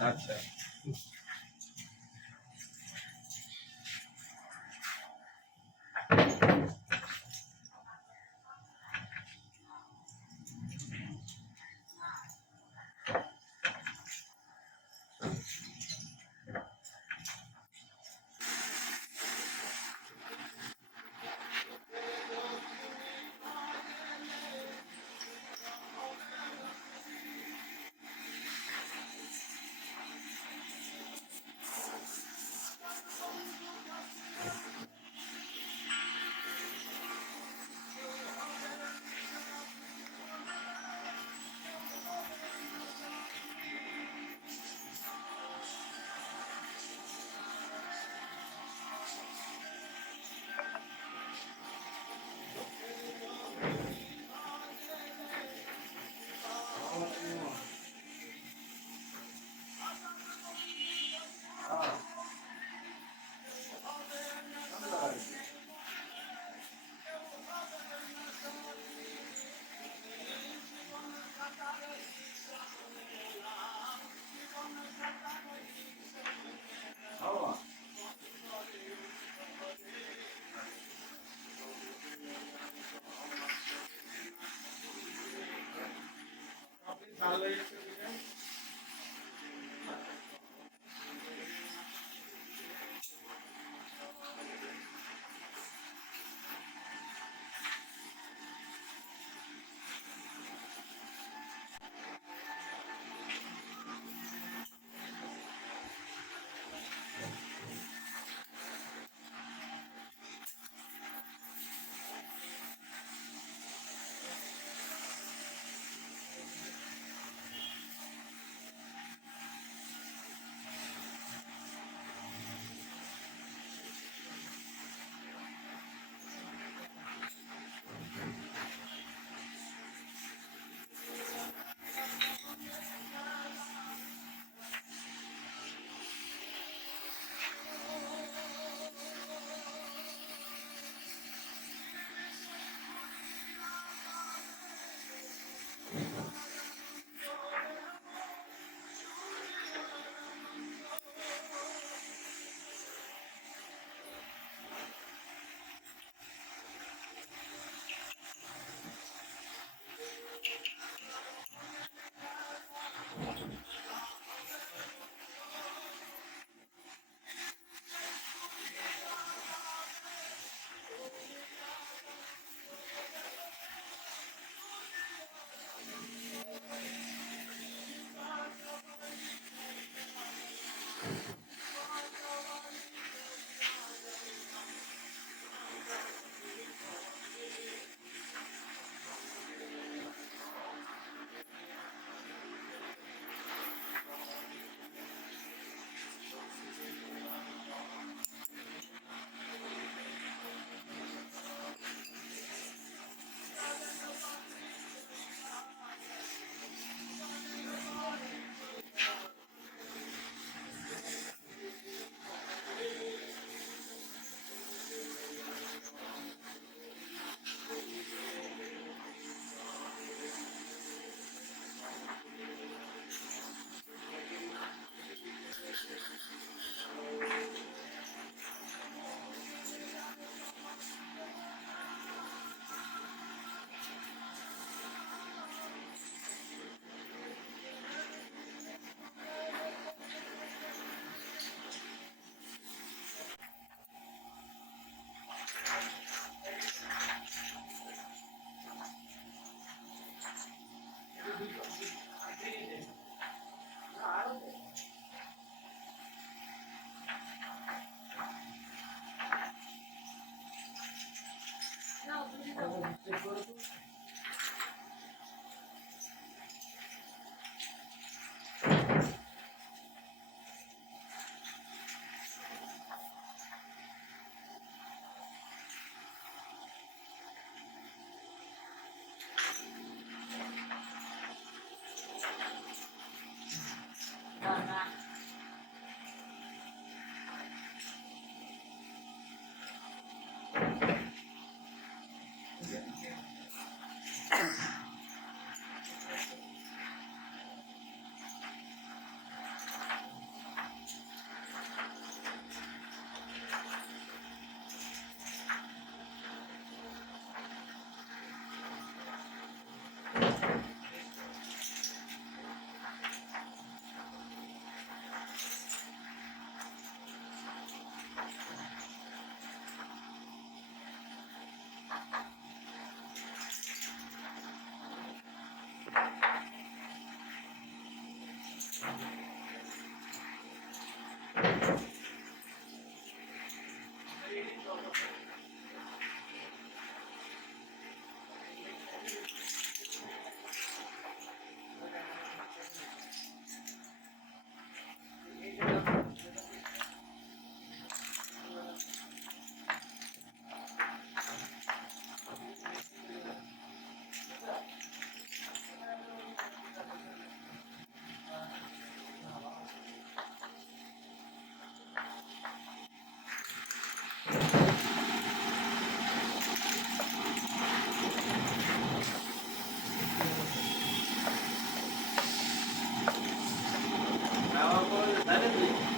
আচ্ছা। Hallelujah. thank you Tá, né, Felipe?